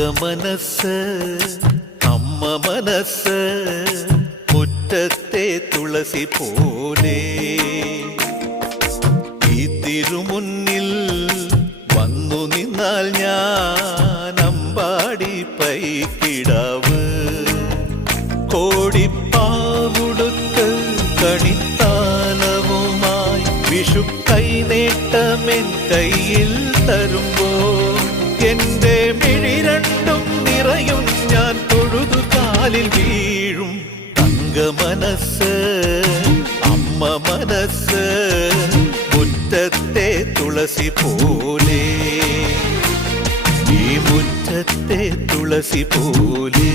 തങ്കമനസ് അമ്മ മനസ് മുറ്റത്തെ തുളസി പോലെ ഈ തിരുമുന്നിൽ വന്നു നിന്നാൽ ഞാൻ അമ്പാടി പൈക്കിടാവ് കോടിപ്പാവുടുത്ത് കണിത്താലവുമായി വിഷു കൈനേട്ടമെൻ കയ്യിൽ തരുമ്പോൾ എന്റെ മിഴി രണ്ടും നിറയും ഞാൻ തൊഴുതു കാലിൽ വീഴും തങ്കമനസ് അമ്മ മനസ് മുറ്റത്തെ തുളസി പോലെ ഈ മുറ്റത്തെ തുളസി പോലെ